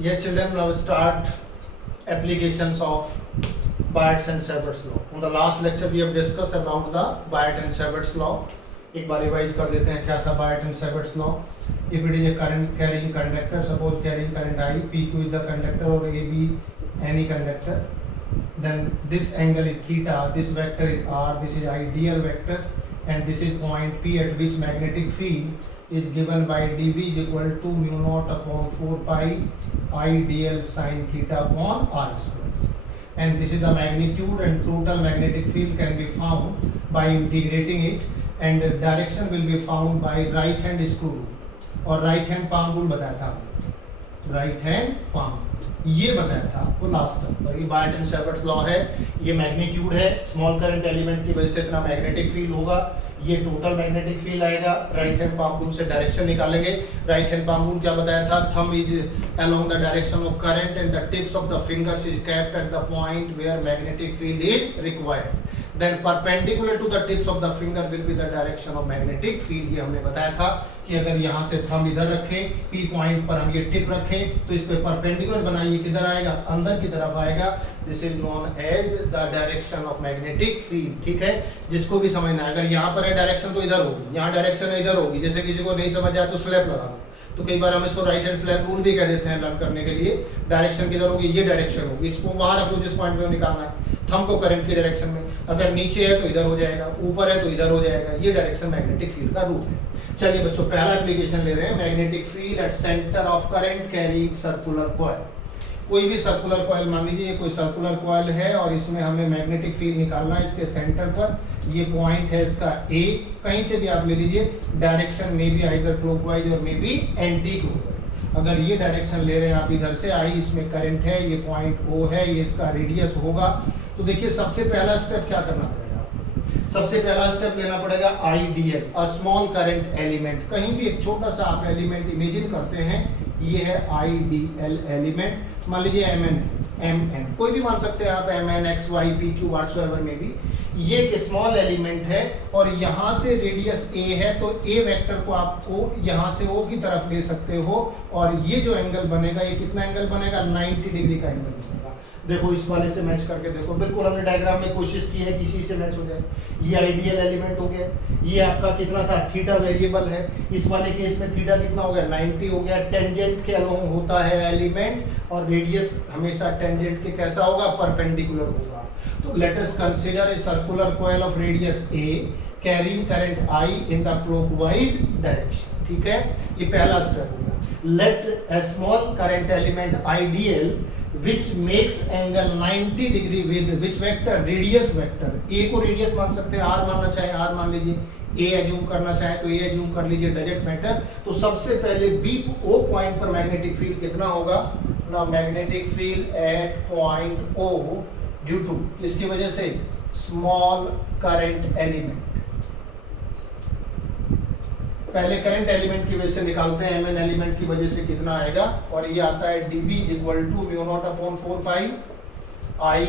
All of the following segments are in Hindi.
Yes, children, now start applications of Bayes and Sabat's law. On the last lecture we have discussed about the Bayes and Sabat's law. एक बार रिवाइज कर देते हैं क्या था Bayes and Sabat's law. If it is a current carrying conductor, suppose carrying current I, PQ is the conductor or AB any conductor, then this angle is theta, this vector is R, this is ideal vector, and this is point P at which magnetic field is given by dB is equal to mu naught upon 4 pi I dl sin theta upon r square. And this is the magnitude and total magnetic field can be found by integrating it, and the direction will be found by right hand screw rule. और राइट हैंड पाम रूल बताया था, राइट हैंड पाम ये बताया था आपको लास्ट टाइम पर. ये बायट एंड सेवर्ट्स लॉ है. ये मैग्नीट्यूड है, स्मॉल करंट एलिमेंट की वजह से इतना मैग्नेटिक फील्ड होगा, ये टोटल मैग्नेटिक फील्ड आएगा. राइट हैंड पाम रूल से डायरेक्शन निकालेंगे. राइट हैंड पाम रूल क्या बताया था? Thumb is along the direction of current and the tips of the fingers is kept at the point where magnetic field is required. Then perpendicular to the tips of the finger will be the direction of magnetic field. ये हमने बताया था कि अगर यहाँ से थंब इधर रखें, P पॉइंट पर हम ये टिप रखें, तो इस पे परपेंडिकुलर बनाइए, किधर आएगा? अंदर की तरफ आएगा. This is known as the direction of magnetic field. ठीक है, जिसको भी समझना है. अगर यहाँ पर है डायरेक्शन तो इधर होगी, यहाँ डायरेक्शन इधर होगी. जैसे किसी को नहीं समझ आया तो स्लैब लगा लो. तो कई बार हम इसको राइट हैंड स्लैब रूल भी कह देते हैं लर्न करने के लिए. डायरेक्शन किधर होगी? ये डायरेक्शन होगी. इसको बाहर आपको जिस पॉइंट में निकालना है, थंब को करंट की डायरेक्शन में. अगर नीचे है तो इधर हो जाएगा, ऊपर है तो इधर हो जाएगा. ये डायरेक्शन मैग्नेटिक फील्ड का रूल है. चलिए बच्चों, पहला एप्लीकेशन ले रहे हैं. Magnetic field at centre of current carrying circular coil. कोई भी सर्कुलर कॉइल मान लीजिए, कोई सर्कुलर कॉइल है और इसमें हमें मैग्नेटिक फील्ड निकालना है. इसके सेंटर पर ये पॉइंट है इसका ए. कहीं से भी आप ले लीजिए, डायरेक्शन में भी आइदर क्लॉकवाइज और में भी एंटी क्लॉकवाइज. अगर ये डायरेक्शन ले रहे हैं आप इधर से, आई इसमें करंट है, ये पॉइंट ओ है, ये इसका रेडियस होगा. तो देखिए सबसे पहला स्टेप क्या करना पड़ेगा? सबसे पहला स्टेप लेना पड़ेगा आईडीएल, अ स्मॉल करंट एलिमेंट. कहीं भी एक छोटा सा आप एलिमेंट इमेजिन करते हैं, ये है आईडीएल एलिमेंट. मान लीजिए एमएन है, एमएन कोई भी मान सकते हैं आप, M N X Y P Q whatsoever में भी. ये एक स्मॉल एलिमेंट है और यहाँ से रेडियस ए है, तो ए वेक्टर को आप ओ यहाँ से ओ की तरफ ले सकते हो. और ये जो एंगल बनेगा, ये कितना एंगल बनेगा? 90 डिग्री का एंगल बनेगा. देखो इस वाले से मैच करके देखो, बिल्कुल हमने डायग्राम में कोशिश की है किसी से मैच हो जाए. ये आइडियल एलिमेंट हो गया. ये आपका कितना था? थीटा वेरिएबल है. इस वाले केस में थीटा कितना हो गया? 90 हो गया. टेंजेंट के अलोंग होता है एलिमेंट, और रेडियस हमेशा टेंजेंट के कैसा होगा? परपेंडिकुलर होगा. तो let us consider a circular coil of radius a carrying current I in the clockwise direction. ठीक है, ये पहला स्टेप हो गया. Let a small current element ideal which makes angle 90 degree with which vector? radius vector. a को रेडियस मान सकते हैं, r मानना चाहे r मान लीजिए, a एज्यूम करना चाहे तो a एज्यूम कर लीजिए, डजंट मैटर. तो सबसे पहले b o पॉइंट पर मैग्नेटिक फील्ड कितना होगा ना? Magnetic field at point o due to इसकी वजह से स्मॉल करंट एलिमेंट. पहले करंट एलिमेंट की वजह से निकालते हैं, एमएन एलिमेंट की वजह से कितना आएगा, और ये आता है dB equal to mu not upon 4 pi I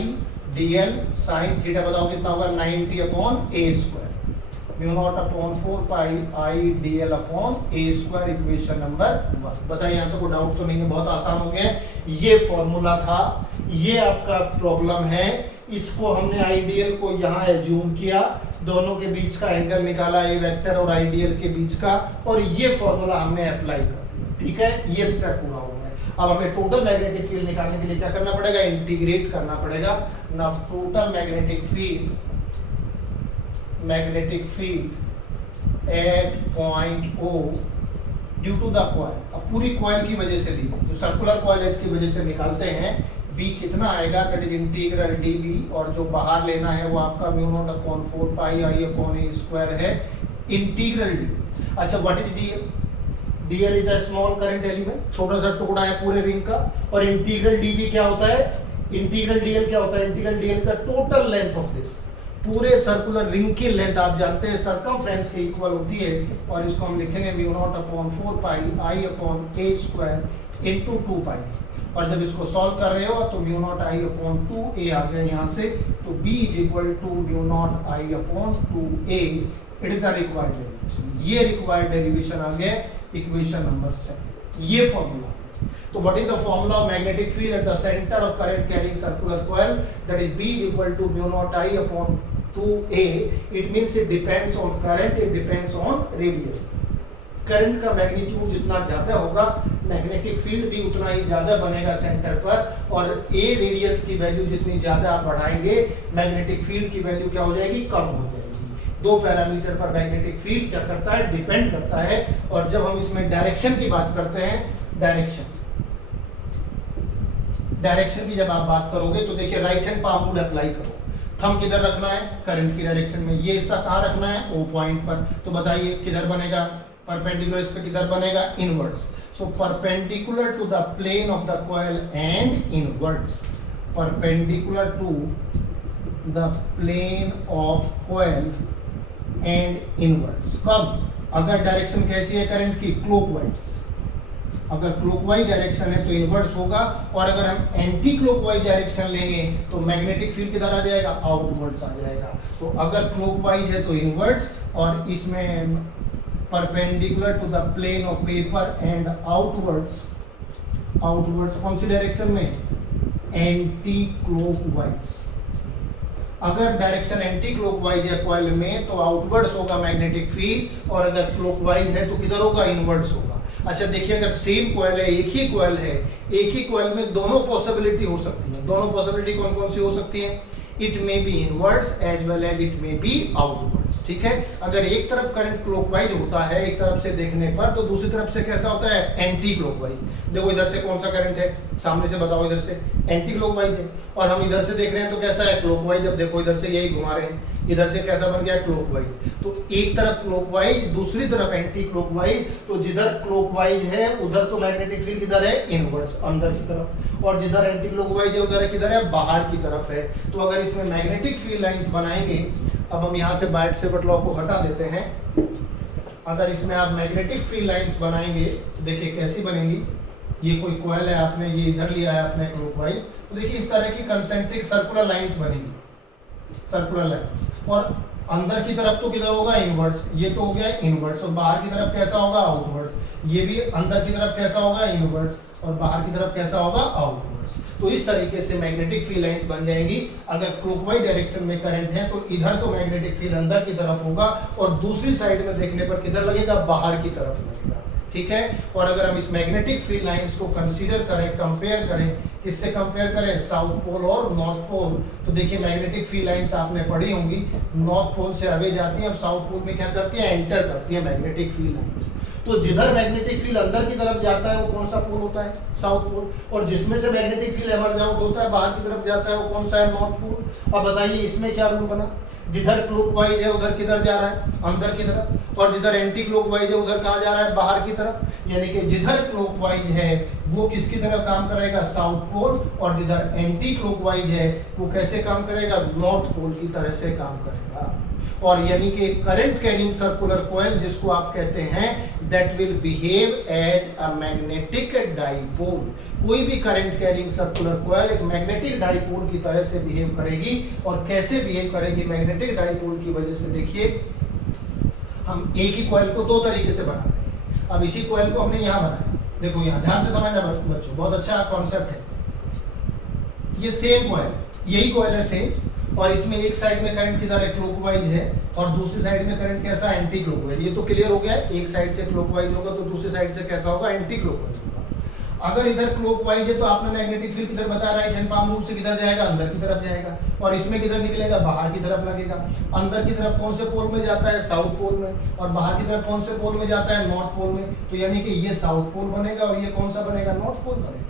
dl sin theta. बताओ कितना होगा? 90 upon a square. Mu not upon 4 pi I dl upon a square. Equation number 1. बताइए, यहाँ तो कोई डाउट तो नहीं है? बहुत आसान हो गया. ये फॉर्मूला था, ये आपका प्रॉब्लम है. इसको हमने आइडियल को यहाँ एज्यूम किया, दोनों के बीच का एंगल निकाला, ए वेक्टर और आइडियल के बीच का, और ये फॉर्मूला हमने अप्लाई कर दिया. ठीक है, ये स्टेप पूरा हो गया. अब हमें टोटल मैग्नेटिक फील्ड निकालने के लिए क्या करना पड़ेगा? इंटीग्रेट करना पड़ेगा ना. Total magnetic field at point O due to the coil. अब पूरी कॉइल की वजह से ली, जो सर्कुलर कॉइल है इसकी वजह से निकालते हैं. b कितना आएगा? दैट इज इंटीग्रल dB, और जो बाहर लेना है वो आपका mu not upon 4 pi I upon a square है. Integral d. अच्छा, what is dl? dl is a small current element, छोटा सा टुकड़ा है पूरे रिंग का. और इंटीग्रल dB क्या होता है? इंटीग्रल dl क्या होता है? इंटीग्रल dl का टोटल लेंथ ऑफ दिस, पूरे सर्कुलर रिंग की लेंथ आप जानते हैं सर्कमफ्रेंस के इक्वल होती है. और इसको हम लिखेंगे mu not upon 4 pi I upon a square into 2 pi. और जब इसको सॉल्व कर रहे हो तो mu nought I upon 2a आ गया यहाँ से. तो b is equal to mu nought I upon 2a. It is the required derivation. ये रिक्वायर्ड डेरिवेशन आ गया इक्वेशन नंबर 7. ये फॉर्मूला. तो what is the formula of magnetic field at the centre of current carrying circular coil, that is B equal to mu nought I upon 2A. It means it depends on current, it depends on radius. Current का मैग्नीट्यूड जितना ज्यादा होगा मैग्नेटिक फील्ड भी उतना ही ज्यादा बनेगा सेंटर पर, और A रेडियस की वैल्यू जितनी ज्यादा आप बढ़ाएंगे मैग्नेटिक फील्ड की वैल्यू क्या हो जाएगी, कम हो जाएगी. दो पैरामीटर पर मैग्नेटिक फील्ड क्या करता है, डिपेंड करता है. और जब हम इसमें डायरेक्शन की बात करते हैं, डायरेक्शन की जब आप बात करोगे तो देखिए right hand palm rule apply करो. थंब किधर रखना है, करंट की डायरेक्शन में. ये हिस्सा कहाँ रखना है, O पॉइंट पर. तो बताइए किधर बनेगा, परपेंडिकुलर इस पे किधर बनेगा, inwards. So perpendicular to the plane of the coil and inwards. Perpendicular to the plane of coil and inwards. कब, अगर डायरेक्शन कैसी है करंट की, क्लॉकवाइज. अगर क्लॉकवाइज डायरेक्शन है तो इनवर्ड्स होगा, और अगर हम एंटी क्लॉकवाइज डायरेक्शन लेंगे तो मैग्नेटिक फील्ड किधर आ जाएगा, आउटवर्ड्स आ जाएगा. तो अगर क्लॉकवाइज है तो इनवर्ड्स, और इसमें perpendicular to the plane of paper and outwards. Outwards कौन सी डायरेक्शन में, एंटी क्लॉकवाइज. अगर डायरेक्शन एंटी क्लॉकवाइज है कॉइल में तो आउटवर्ड्स होगा मैग्नेटिक फील्ड, और अगर क्लॉकवाइज है तो किधर होगा, इनवर्ड्स होगा. अच्छा देखिए, अगर सेम कॉइल है, एक ही कॉइल है, एक ही कॉइल में दोनों पॉसिबिलिटी हो सकती है. दोनों पॉसिबिलिटी कौन कौन सी हो सकती है, it may be inwards as well as it may be outwards. ठीक है, अगर एक तरफ करंट क्लॉकवाइज होता है एक तरफ से देखने पर, तो दूसरी तरफ से कैसा होता है, एंटी क्लॉकवाइज. देखो इधर से कौन सा करंट है, सामने से बताओ, इधर से एंटी क्लॉकवाइज है, और हम इधर से देख रहे हैं तो कैसा है, क्लॉकवाइज. अब देखो इधर से यही घुमा रहे हैं, इधर से कैसा बन गया, क्लॉकवाइज. तो एक तरफ क्लॉकवाइज, दूसरी तरफ एंटी क्लॉकवाइज. तो जिधर क्लॉकवाइज है उधर तो मैग्नेटिक फील्ड किधर है, इनवर्ड्स, अंदर की तरफ, और जिधर एंटी क्लॉकवाइज है उधर किधर है, बाहर की तरफ है. तो अगर इसमें मैग्नेटिक फील्ड लाइंस बनाएंगे, अब हम यहाँ से बायट-सेवर्ट लॉ को हटा देते हैं. अगर इसमें आप मैग्नेटिक फील्ड लाइंस बनाएंगे तो देखिए कैसी बनेंगी. ये कोई कॉइल है, आपने ये इधर लिया है आपने क्लॉकवाइज, तो देखिए इस तरह की कंसेंट्रिक सर्कुलर लाइंस बनेंगी, सर्कुलर लाइंस. और अंदर की तरफ तो किधर होगा, इनवर्ड्स. ये तो हो गया इनवर्ड्स, और बाहर की तरफ कैसा होगा, आउटवर्ड्स. ये भी अंदर की तरफ कैसा होगा, इनवर्ड्स, और बाहर की तरफ कैसा होगा, आउटवर्ड्स. तो इस तरीके से मैग्नेटिक फील्ड लाइंस बन जाएंगी. अगर क्लॉकवाइज डायरेक्शन में करंट है तो इधर तो मैग्नेटिक फील्ड अंदर की तरफ होगा, और दूसरी साइड में देखने पर किधर लगेगा, बाहर की तरफ लगेगा. ठीक है, और अगर हम इस मैग्नेटिक फील्ड लाइंस को कंसीडर करें, कंपेयर करें, किससे कंपेयर करें, साउथ पोल और नॉर्थ पोल. तो देखिए मैग्नेटिक फील्ड लाइंस आपने पढ़ी होंगी, नॉर्थ पोल से अवे जाती है और साउथ पोल में क्या करती है, एंटर करती है मैग्नेटिक फील्ड लाइंस. तो जिधर मैग्नेटिक फील्ड अंदर की तरफ जाता है वो कौन सा पोल होता है, साउथ पोल, और जिसमें से मैग्नेटिक फील्ड एमर्ज आउट होता है बाहर की तरफ जाता है वो कौन सा है, नॉर्थ पोल. अब बताइए इसमें क्या रूल बना, जिधर क्लॉकवाइज है उधर किधर जा रहा है, अंदर की तरफ, और जिधर एंटी क्लॉकवाइज है उधर कहाँ जा रहा है, बाहर की तरफ. यानी कि जिधर क्लॉकवाइज है वो किसकी तरफ काम करेगा, साउथ पोल, और जिधर एंटी क्लॉकवाइज है वो कैसे काम करेगा, नॉर्थ पोल की तरह से काम करेगा. और यानी कि करंट कैरिंग सर्कुलर कॉइल जिसको आप कहते हैं, that will behave as a magnetic dipole. कोई भी करंट कैरिंग सर्कुलर कॉइल एक मैग्नेटिक डाइपोल की तरह से बिहेव करेगी. और कैसे बिहेव करेगी मैग्नेटिक डाइपोल की वजह से, देखिए हम एक ही कॉइल को दो तरीके से बनाते हैं. अब इसी कॉइल को हमने यहाँ बनाया, देखो यहाँ ध्यान से समझना बच्चों, बहुत अच्छा कॉन्सेप्ट है. ये सेम कॉइल, यही कॉइल है सेम, और इसमें एक साइड में करंट किधर है, क्लॉकवाइज है, और दूसरी साइड में करंट कैसा, एंटी क्लॉकवाइज. ये तो क्लियर हो गया है, एक साइड से क्लॉकवाइज होगा तो दूसरी साइड से कैसा होगा, एंटी क्लॉकवाइज होगा. अगर इधर क्लॉकवाइज है तो आपने मैग्नेटिक फील्ड किधर बताया, राइट हैंड पाम रूल से किधर जाएगा, अंदर की तरफ जाएगा, और इसमें किधर निकलेगा, बाहर की तरफ लगेगा. अंदर की तरफ कौन से पोल में जाता है, साउथ पोल में, और बाहर की तरफ कौन से पोल में जाता है, नॉर्थ पोल में. तो यानी कि ये साउथ पोल बनेगा और ये कौन सा बनेगा, नॉर्थ पोल बनेगा.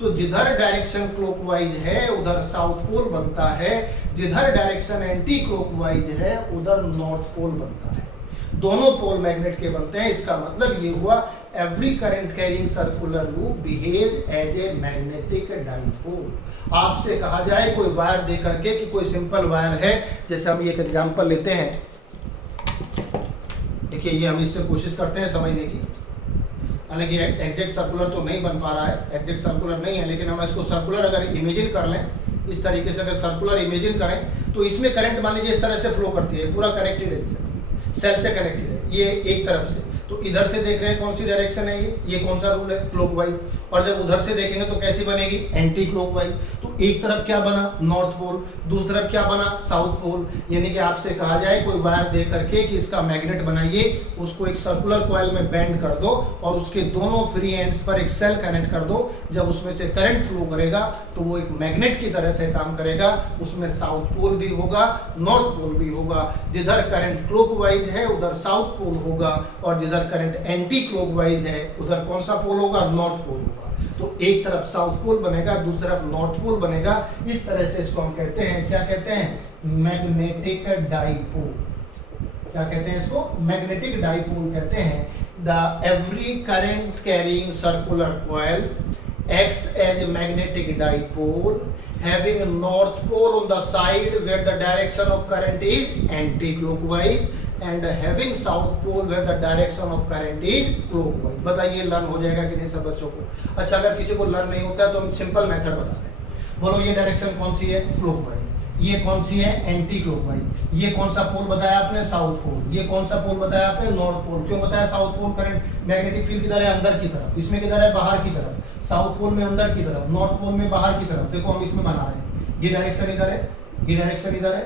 तो जिधर डायरेक्शन क्लॉकवाइज है उधर साउथ पोल बनता है, जिधर डायरेक्शन एंटी क्लॉकवाइज है उधर नॉर्थ पोल बनता है. दोनों पोल मैग्नेट के बनते हैं. इसका मतलब ये हुआ every current carrying circular loop behave as a magnetic dipole. आपसे कहा जाए कोई वायर दे करके कि कोई सिंपल वायर है, जैसे हम एक एग्जांपल लेते हैं, देखिए ये हम इससे कोशिश करते हैं समझने की. हालांकि एग्जैक्ट सर्कुलर तो नहीं बन पा रहा है, एग्जैक्ट सर्कुलर नहीं है, लेकिन हम इसको सर्कुलर अगर इमेजिन कर लें, इस तरीके से अगर सर्कुलर इमेजिन करें तो इसमें करंट मान लीजिए इस तरह से फ्लो करती है, पूरा कनेक्टेड है, सेल से कनेक्टेड है, ये एक तरफ से. तो तो इधर से देख रहे हैं कौन सी डायरेक्शन है, ये कौन सा रूल है, क्लॉकवाइज। और जब उधर से देखेंगे तो कैसी बनेगी, एंटी क्लॉकवाइज। तो एक तरफ क्या बना, नॉर्थ पोल, दूसरी तरफ क्या बना, साउथ पोल। यानी कि आपसे कहा जाए कोई वायर दे करके कि इसका मैग्नेट बनाइए, उसको एक सर्कुलर कॉइल में बेंड कर दो और उसके दोनों फ्री एंड्स पर एक सेल कनेक्ट कर दो। जब उसमें से करंट फ्लो करेगा तो वो एक मैग्नेट की तरह से काम करेगा। उसमें साउथ पोल भी होगा, नॉर्थ पोल भी होगा। जिधर करंट क्लॉकवाइज है उधर साउथ पोल होगा, और जिधर करंट एंटी क्लॉकवाइज है उधर कौन सा पोल होगा, नॉर्थ पोल होगा। तो एक तरफ साउथ पोल बनेगा, दूसरी तरफ नॉर्थ पोल बनेगा। इस तरह से इसको हम कहते हैं, क्या कहते हैं, मैग्नेटिक डाइपोल। क्या कहते हैं इसको, मैग्नेटिक डाइपोल कहते हैं। The every current carrying circular coil acts as a magnetic dipole having a north pole on the side where the direction of current is anti-clockwise and having south pole where the direction of current is clockwise। बताइए लर्न हो जाएगा कि नहीं सब बच्चों को। अच्छा, अगर किसी को लर्न नहीं होता है तो हम सिंपल मेथड बताते हैं। बोलो ये डायरेक्शन कौन सी है, क्लॉकवाइज। ये कौन सी है, एंटी क्लॉकवाइज। ये कौन सा पोल बताया आपने, साउथ पोल। ये कौन सा पोल बताया आपने, नॉर्थ पोल। क्यों बताया south pole, current magnetic field किधर है, अंदर की तरफ। इसमें किधर है, बाहर की तरफ। साउथ पोल में अंदर की तरफ, नॉर्थ पोल में बाहर की तरफ। देखो हम इसमें बना रहे हैं, ये डायरेक्शन इधर है, ये डायरेक्शन इधर है,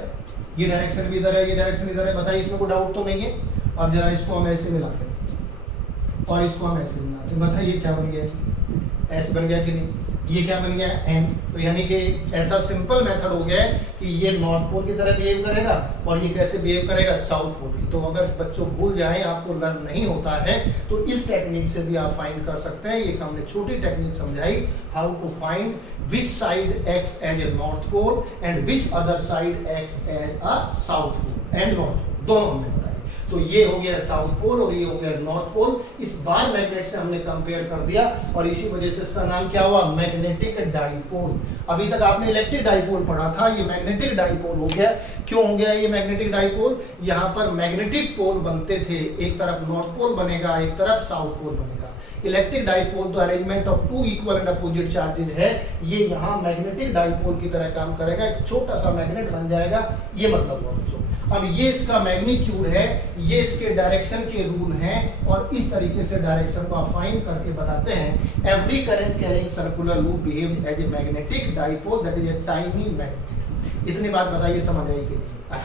ये डायरेक्शन भी इधर है, ये डायरेक्शन इधर है। बताइए इसमें कोई डाउट तो नहीं है। अब जरा इसको हम ऐसे मिलाते हैं और इसको हम ऐसे मिलाते हैं। बताइए क्या बन गया, एस बन गया कि नहीं। ये क्या बन गया, एन। तो यानी कि ऐसा सिंपल मेथड हो गया है कि ये नॉर्थ पोल की तरह बिहेव करेगा और ये कैसे बिहेव करेगा, साउथ पोल की। तो अगर बच्चों भूल जाए, आपको लर्न नहीं होता है, तो इस टेक्निक से भी आप फाइंड कर सकते हैं। ये हमने छोटी टेक्निक समझाई, how to find which side acts as a north pole and which other side acts as a south pole and north pole, दोनों हमने बताया। तो ये हो गया साउथ पोल और ये हो गया नॉर्थ पोल। इस बार मैग्नेट से हमने कंपेयर कर दिया और इसी वजह से इसका नाम क्या हुआ, मैग्नेटिक डाइपोल। अभी तक आपने इलेक्ट्रिक डाइपोल पढ़ा था, ये मैग्नेटिक डाइपोल हो गया। क्यों हो गया ये मैग्नेटिक डाइपोल, यहाँ पर मैग्नेटिक पोल बनते थे, एक तरफ नॉर्थ पोल बनेगा, एक तरफ साउथ पोल बनेगा। इलेक्ट्रिक डाइपोल तो arrangement of two equal and opposite charges है, ये यहाँ मैग्नेटिक डाइपोल की तरह काम करेगा, एक छोटा सा मैग्नेट बन जाएगा। ये मतलब हुआ बच्चों। अब ये इसका मैग्नीट्यूड है, ये इसके डायरेक्शन के रूल हैं और इस तरीके से डायरेक्शन को आप फाइंड करके बताते हैं। Every current carrying circular loop behaves as a magnetic dipole that is a tiny magnet. इतनी बात बताइए, समझ आई कि नहीं।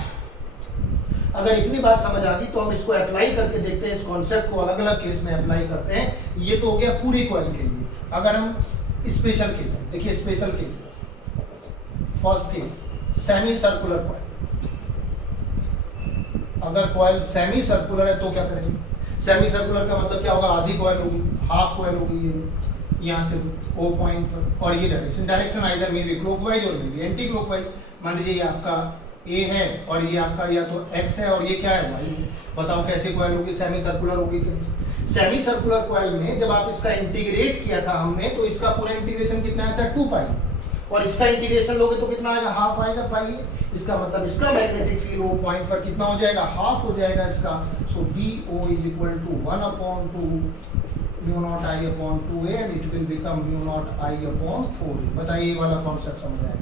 अगर इतनी बात समझ आ गई तो हम इसको अप्लाई करके देखते हैं, इस कॉन्सेप्ट को अलग अलग केस में अप्लाई करते हैं। ये तो हो गया पूरी कॉइल के लिए। अगर हम स्पेशल केस, देखिए special cases. First case, semi circular coil. अगर कॉइल सेमी सर्कुलर है तो क्या करेंगे, सेमी सर्कुलर का मतलब क्या होगा, आधी कॉइल होगी, हाफ कॉइल होगी, ये यहाँ से ओ पॉइंट पर, और ये direction either may be clockwise और मे बी एंटी क्लॉकवाइज। मान लीजिए ये आपका ए है और ये आपका या तो एक्स है और ये क्या है, वाई है। बताओ कैसी कॉइल होगी, सेमी सर्कुलर होगी कि नहीं। सेमी सर्कुलर कॉइल में जब आप इसका इंटीग्रेट किया था हमने, तो इसका पूरा इंटीग्रेशन कितना आया था, 2 पाई, और इसका इंटीग्रेशन लोगे तो कितना आएगा, हाफ आएगा पाई। इसका मतलब इसका मैग्नेटिक फील्ड वो पॉइंट पर कितना हो जाएगा, हाफ हो जाएगा इसका। So BO is equal to 1/2 mu nought I upon 2A and it will become mu nought I upon 4A। बताइए ये वाला कॉन्सेप्ट समझ आया।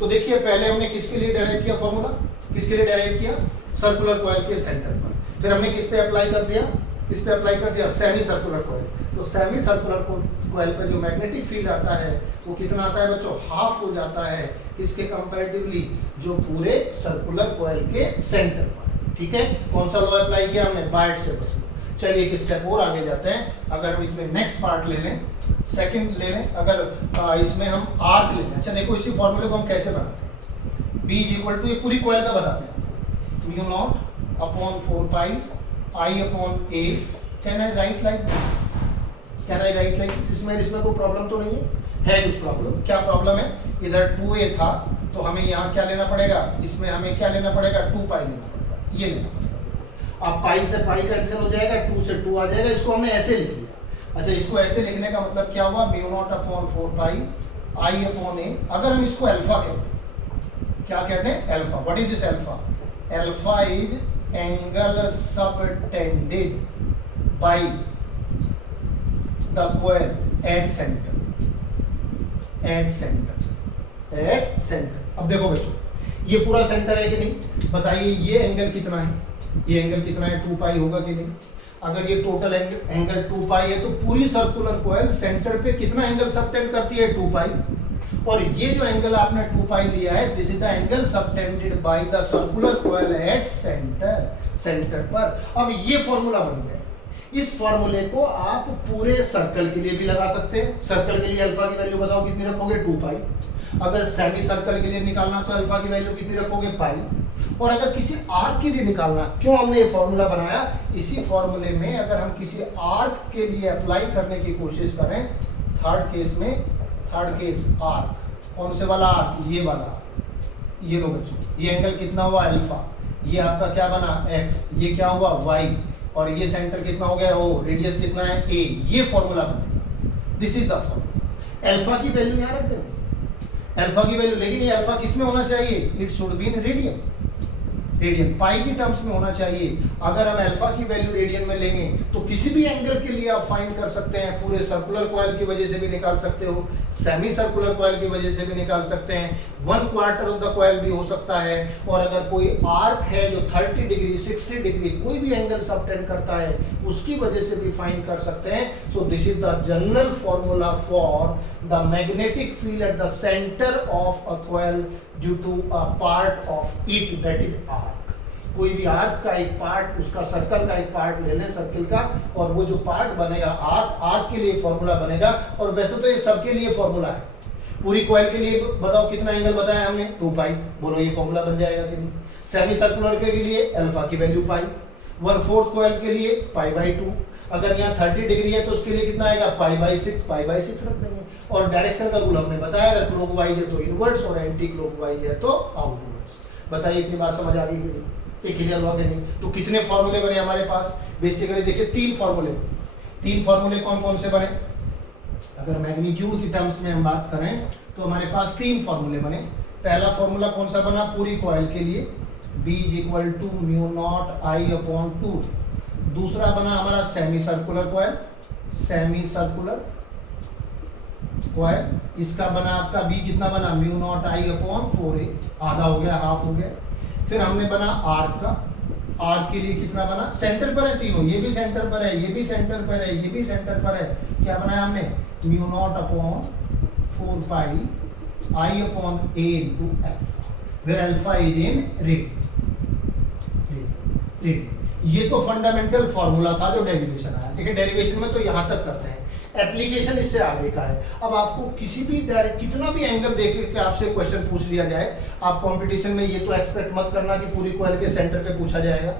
तो देखिए पहले हमने किसके लिए डेराइव किया फॉर्मूला, किसके लिए डेराइव किया, सर्कुलर कॉइल के सेंटर पर। फिर हमने किस पे अप्लाई कर दिया, किस पे अप्लाई कर दिया, सेमी सर्कुलर कॉइल। तो सेमी सर्कुलर कॉइल पे जो मैग्नेटिक फील्ड आता है वो कितना आता है बच्चों, हाफ हो जाता है किसके कंपैरेटिवली, जो पूरे सर्कुलर कॉइल के सेंटर पर। ठीक है, कौन सा लॉ अप्लाई किया हमने, बायट से बच लो। चलिए एक स्टेप और आगे जाते हैं। अगर हम इसमें नेक्स्ट पार्ट ले लें, सेकंड ले लें, अगर इसमें हम आर्क ले लें। अच्छा देखो इसी फॉर्मूले को हम कैसे बनाते हैं, B इज इक्वल टू, ये पूरी कॉइल का बताते हैं, mu naught upon 4 pi I upon A। Can I right like this, can I right like this. इसमें कोई प्रॉब्लम तो नहीं है कुछ प्रॉब्लम, क्या प्रॉब्लम है, इधर 2A था तो हमें यहाँ क्या लेना पड़ेगा, इसमें हमें क्या लेना पड़ेगा, 2 पाई लेना पड़ेगा, ये लेना पड़ेगा। अब पाई से पाई कैंसिल हो जाएगा, 2 से 2 आ जाएगा, इसको हमने ऐसे लिख लिया। अच्छा इसको ऐसे लिखने का मतलब क्या हुआ, mu naught upon 4 pi I upon A। अगर हम इसको अल्फा कहते हैं, क्या कहते हैं, alpha. What is this alpha, alpha is angle subtended by the coil at centre, at centre, at centre. अब देखो बच्चों ये पूरा सेंटर है कि नहीं, बताइए ये एंगल कितना है, ये एंगल कितना है, 2 पाई होगा कि नहीं। अगर ये टोटल एंगल 2 पाई है तो पूरी सर्कुलर कॉइल सेंटर पे कितना एंगल सबटेंड करती है 2 पाई, और ये जो एंगल आपने 2 पाई लिया है this is the angle subtended by the circular coil at centre पर। अब ये फॉर्मूला बन गया। इस फॉर्मूले को आप पूरे सर्कल के लिए भी लगा सकते हैं। सर्कल के लिए अल्फा की वैल्यू बताओ कितनी रखोगे 2 पाई। अगर सेमी सर्कल के लिए निकालना तो अल्फा की वैल्यू कितनी रखोगे पाई। और अगर किसी आर्क के लिए निकालना, क्यों हमने ये फॉर्मूला बनाया, इसी फॉर्मूले में अगर हम किसी आर्क के लिए अप्लाई करने की कोशिश करें, थर्ड केस आर्क, कौन से वाला आर्क, ये वाला, ये लो बच्चों, ये एंगल कितना हुआ अल्फा, ये आपका क्या बना x, ये क्या हुआ y, और ये सेंटर कितना हो गया o, रेडियस कितना है a, ये फॉर्मूला बनेगा। This is the formula. Alpha की वैल्यू यहां रख देंगे, अल्फा की वैल्यू, लेकिन ये अल्फा किस में होना चाहिए, it should be in radian, pi की टर्म्स में होना चाहिए। अगर हम अल्फा की वैल्यू रेडियन में लेंगे तो किसी भी एंगल के लिए आप फाइंड कर सकते हैं, पूरे सर्कुलर कॉइल की वजह से भी निकाल सकते हो, सेमी सर्कुलर कॉइल की वजह से भी निकाल सकते हैं, 1/4 ऑफ द कॉइल भी हो सकता है, और अगर कोई आर्क है जो 30 डिग्री 60 डिग्री कोई भी एंगल सबटेंड करता है उसकी वजह से भी फाइंड कर सकते हैं। So this is the general formula for the magnetic field at the centre of a coil due to a part of it, that is arc. कोई भी आर्क का एक पार्ट, उसका सर्कल का एक पार्ट ले लें सर्किल का, और वो जो पार्ट बनेगा आर्क के लिए फॉर्मूला बनेगा। और वैसे तो ये सबके लिए फॉर्मूला है, पूरी कॉइल के लिए बताओ कितना एंगल बताया हमने 2 पाई, बोलो ये फॉर्मूला बन जाएगा कि नहीं। सेमी सर्कुलर के लिए अल्फा की वैल्यू पाई, 1/4 कॉइल के लिए π/2, अगर यहाँ 30 डिग्री है तो उसके लिए कितना आएगा π/6 रख देंगे। और डायरेक्शन का रूल हमने बताया, अगर क्लॉकवाइज है तो इनवर्ड्स और एंटी क्लॉकवाइज है तो आउटवर्ड्स। बताइए इतनी बात समझ आ गई कि नहीं, ये क्लियर हुआ कि नहीं। तो कितने फॉर्मूले बने हमारे पास, बेसिकली देखिए 3 फॉर्मूले। 3 फॉर्मूले कौन कौन से बने, अगर मैग्नीट्यूड की टर्म्स में हम बात करें तो हमारे पास 3 फॉर्मूले बने। पहला फॉर्मूला कौन सा बना, पूरी कॉइल के लिए B = μ0I/2। दूसरा बना हमारा सेमी सर्कुलर कॉइल, इसका बना आपका B कितना बना μ0I/4a, आधा हो गया, हाफ हो गया। फिर हमने बना आर्क का, आर्क के लिए कितना बना, सेंटर पर है तीनों, ये भी सेंटर पर है, ये भी सेंटर पर है, ये भी सेंटर पर है, क्या बनाया हमने μ0/4 पाई I/a into alpha, where alpha is in radian। ये तो फंडामेंटल फॉर्मूला था जो डेरिवेशन आया। देखिए डेरिवेशन में तो यहां तक करते हैं, एप्लीकेशन इससे आगे का है। अब आपको किसी भी कितना भी एंगल देख के आपसे क्वेश्चन पूछ लिया जाए, आप कंपटीशन में ये तो एक्सपेक्ट मत करना कि पूरी कॉइल के सेंटर पे पूछा जाएगा।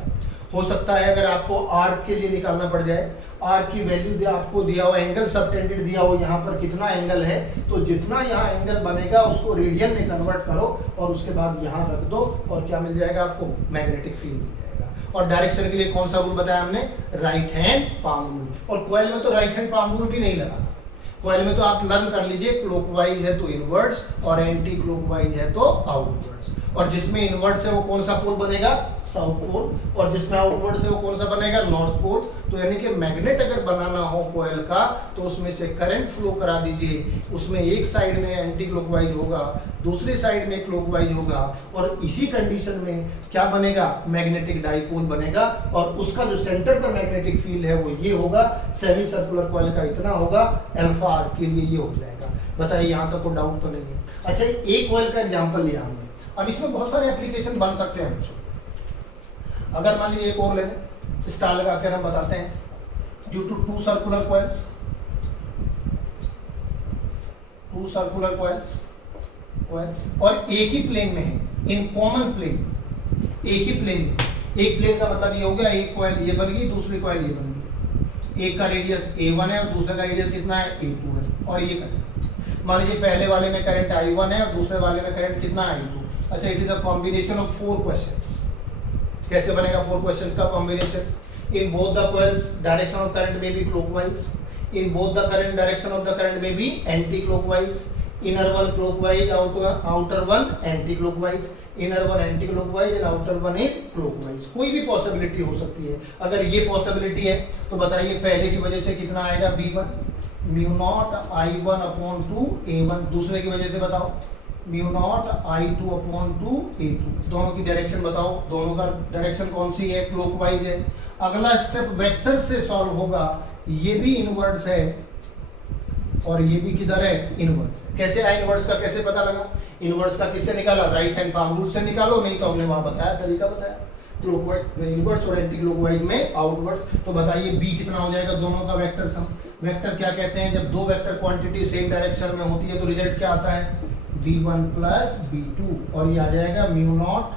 हो सकता है अगर आपको आर्क के लिए निकालना पड़ जाए, आर्क की वैल्यू आपको दिया हो, एंगल सबटेंडेड दिया हो, यहाँ पर कितना एंगल है, तो जितना यहाँ एंगल बनेगा उसको रेडियन में कन्वर्ट करो और उसके बाद यहाँ रख दो, और क्या मिल जाएगा आपको, मैग्नेटिक फील्ड मिल जाएगा। और डायरेक्शन के लिए कौन सा रूल बताया हमने, राइट हैंड पाम रूल। और कॉइल में तो राइट हैंड पाम रूल भी नहीं लगाना, कॉइल में तो आप लर्न कर लीजिए, क्लॉकवाइज है तो इनवर्ड्स और एंटी क्लॉकवाइज है तो आउटवर्ड्स। और जिसमें इनवर्ड्स है वो कौन सा पोल बनेगा, साउथ पोल, और जिसमें आउटवर्ड्स है वो कौन सा बनेगा, नॉर्थ पोल। तो यानी कि मैग्नेट अगर बनाना हो कॉइल का तो उसमें से करंट फ्लो करा दीजिए, उसमें एक साइड में एंटी क्लॉकवाइज होगा, दूसरी साइड में क्लॉकवाइज होगा, और इसी कंडीशन में क्या बनेगा, मैग्नेटिक डाइपोल बनेगा, और उसका जो सेंटर पर मैग्नेटिक फील्ड है वो ये होगा, सेमी सर्कुलर कॉइल का इतना होगा, अल्फा आर्क के लिए ये हो जाएगा। बताइए यहाँ तक कोई डाउट तो नहीं है। अच्छा, एक कॉइल का एग्जांपल लिया हमने, अब इसमें बहुत सारे एप्लीकेशन बन सकते हैं बच्चों। अगर मान लीजिए एक और लें, स्टार लगा कर हम बताते हैं, ड्यू टू 2 सर्कुलर कॉइल्स और एक ही प्लेन में है, इन कॉमन प्लेन, एक ही प्लेन में। एक प्लेन का मतलब ये हो गया, एक कॉइल ये बन गई, दूसरी कॉइल ये बन गई, एक का रेडियस a1 है और दूसरे का रेडियस कितना है a2 है, और ये करंट, मान लीजिए पहले वाले में करंट I1 है और दूसरे वाले में करंट कितना है I2। अच्छा, it is the combination of 4 questions. कैसे बनेगा 4 क्वेश्चंस का combination, in both the coils direction of current में be clockwise, in both the current direction of the current में be anti clockwise, inner one clockwise, outer one anti clockwise, inner one anti clockwise and outer one is clockwise. कोई भी पॉसिबिलिटी हो सकती है। अगर ये पॉसिबिलिटी है तो बताइए पहले की वजह से कितना आएगा, b1 μ0I/2 a1, दूसरे की वजह से बताओ mu naught I2 upon 2 A2। दोनों की डायरेक्शन बताओ, दोनों का डायरेक्शन कौन सी है, क्लॉकवाइज है। अगला स्टेप वेक्टर से सॉल्व होगा, ये भी इनवर्स है और ये भी किधर है, इनवर्स है। कैसे आया इनवर्स का, कैसे पता लगा? इनवर्स का किससे निकाला, राइट हैंड पाम रूल से निकालो, नहीं तो हमने वहां बताया, तरीका बताया, क्लॉकवाइज इनवर्स और एंटी क्लॉकवाइज में आउटवर्ड्स। तो बताइए बी कितना हो जाएगा, दोनों का वेक्टर सम। वेक्टर क्या कहते हैं, जब दो वेक्टर क्वांटिटी सेम डायरेक्शन में होती है तो रिजल्ट क्या आता है, b1 प्लस b2, और ये आ जाएगा mu naught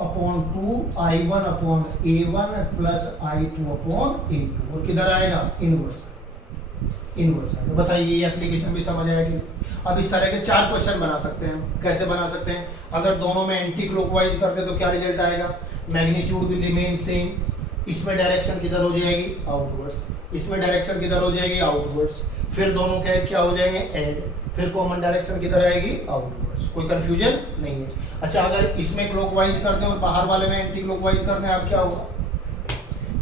upon 2 I1 upon A1 plus I2 upon A2, और किधर आएगा, इनवर्स, इनवर्स आएगा। बताइए ये एप्लीकेशन भी समझ आएगी। अब इस तरह के 4 क्वेश्चन बना सकते हैं। कैसे बना सकते हैं, अगर दोनों में एंटी क्लॉकवाइज करते तो क्या रिजल्ट आएगा, मैग्नीट्यूड विल रिमेन सेम, इसमें डायरेक्शन किधर हो जाएगी, आउटवर्ड्स, इसमें डायरेक्शन किधर हो जाएगी, आउटवर्ड्स, फिर दोनों क्या हो जाएंगे, ऐड, फिर कॉमन डायरेक्शन किधर आएगी, आउटवर्ड्स। कोई कंफ्यूजन नहीं है। अच्छा, अगर इसमें क्लॉकवाइज करते हैं और बाहर वाले में एंटी क्लॉकवाइज करते हैं, अब क्या होगा,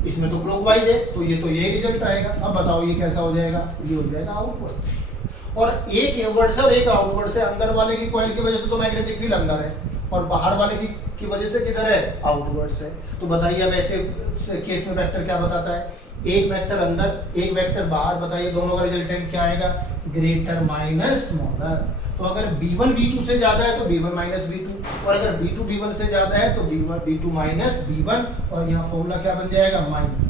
इसमें तो क्लॉकवाइज है तो ये रिजल्ट आएगा। अब बताओ ये कैसा हो जाएगा, ये हो जाएगा आउटवर्ड्स। और एक इनवर्ड्स है और एक आउटवर्ड्स है। अंदर वाले की कॉइल की वजह से तो मैग्नेटिक फील्ड अंदर है और बाहर वाले की वजह से किधर है, आउटवर्ड्स है। तो बताइए अब ऐसे केस में वेक्टर क्या बताता है, एक वेक्टर अंदर एक वेक्टर बाहर। बताइए दोनों का रिजल्टेंट क्या आएगा, ग्रेटर माइनस स्मॉलर। तो अगर b1 b2 से ज्यादा है तो b1 माइनस b2, और अगर b2 b1 से ज्यादा है तो b2 माइनस b1, और यहाँ फॉर्मूला क्या बन जाएगा, माइनस,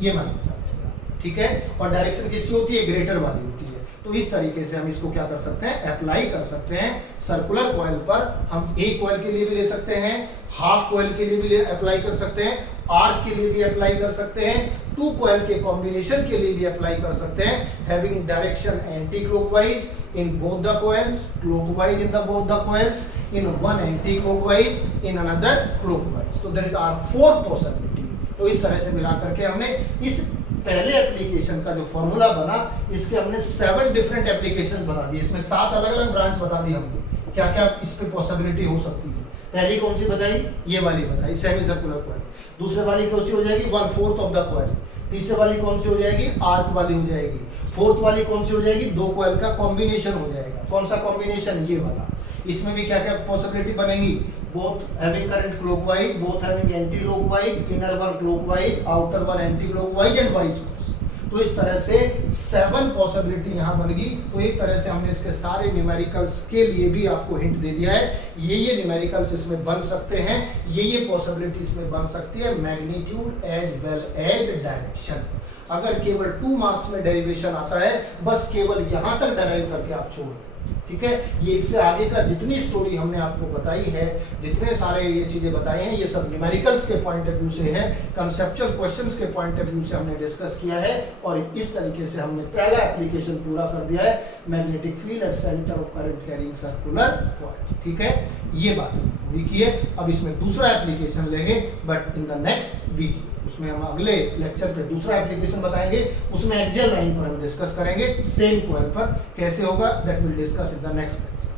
ये माइनस आ जाएगा। ठीक है, और डायरेक्शन किसकी होती है, ग्रेटर वाली होती है। तो इस तरीके से हम इसको क्या कर सकते हैं, अप्लाई कर सकते हैं सर्कुलर कॉइल पर। हम एक कॉइल के लिए भी ले सकते हैं, हाफ कॉइल के लिए भी अप्लाई कर सकते हैं, आर्क के लिए भी अप्लाई कर सकते हैं, टू कॉइल के कॉम्बिनेशन के लिए भी अप्लाई कर सकते हैं, having direction anti clockwise in both the coils, clockwise in the both the coils, in one anti-clockwise, in another clockwise. So there are 4 possibility. तो इस तरह से मिला करके हमने इस पहले एप्लीकेशन का जो फॉर्मूला बना, इसके हमने 7 डिफरेंट एप्लीकेशंस बना दिए। इसमें 7 अलग अलग ब्रांच बता दी हमने, क्या क्या इस पे पॉसिबिलिटी हो सकती है। पहली कौन सी बताई, ये वाली बताई, सेमी सर्कुलर कॉइल। दूसरे वाली कौन सी हो जाएगी, 1/4 ऑफ द कॉइल। तीसरे वाली कौन सी हो जाएगी, आर्क वाली हो जाएगी। फोर्थ वाली कौन सी हो जाएगी, दो कॉइल का कॉम्बिनेशन हो जाएगा। कौन सा कॉम्बिनेशन, ये वाला। इसमें भी क्या क्या पॉसिबिलिटी बनेगी, both having current clockwise, both having anti clockwise, inner one clockwise, outer one anti clockwise and vice versa. तो इस तरह से 7 पॉसिबिलिटी यहाँ बन गई। तो एक तरह से हमने इसके सारे न्यूमेरिकल्स के लिए भी आपको हिंट दे दिया है, ये न्यूमेरिकल्स इसमें बन सकते हैं, ये पॉसिबिलिटी इसमें बन सकती है, magnitude as well as direction. अगर केवल 2 मार्क्स में डेरिवेशन आता है, बस केवल यहां तक डेराइव करके आप छोड़ दें। ठीक है, ये इससे आगे का जितनी स्टोरी हमने आपको बताई है, जितने सारे ये चीजें बताई हैं, ये सब न्यूमेरिकल्स के पॉइंट ऑफ व्यू से है, कंसेप्चुअल क्वेश्चंस के पॉइंट ऑफ व्यू से हमने डिस्कस किया है। और इस तरीके से हमने पहला एप्लीकेशन पूरा कर दिया है, magnetic field at centre of current carrying circular coil. ठीक है, ये बात पूरी की है। अब इसमें दूसरा एप्लीकेशन लेंगे, but in the next video. उसमें हम अगले लेक्चर पे दूसरा एप्लीकेशन बताएंगे, उसमें एक्सियल लाइन पर हम डिस्कस करेंगे, सेम कॉइल पर कैसे होगा, that will discuss in the next lecture.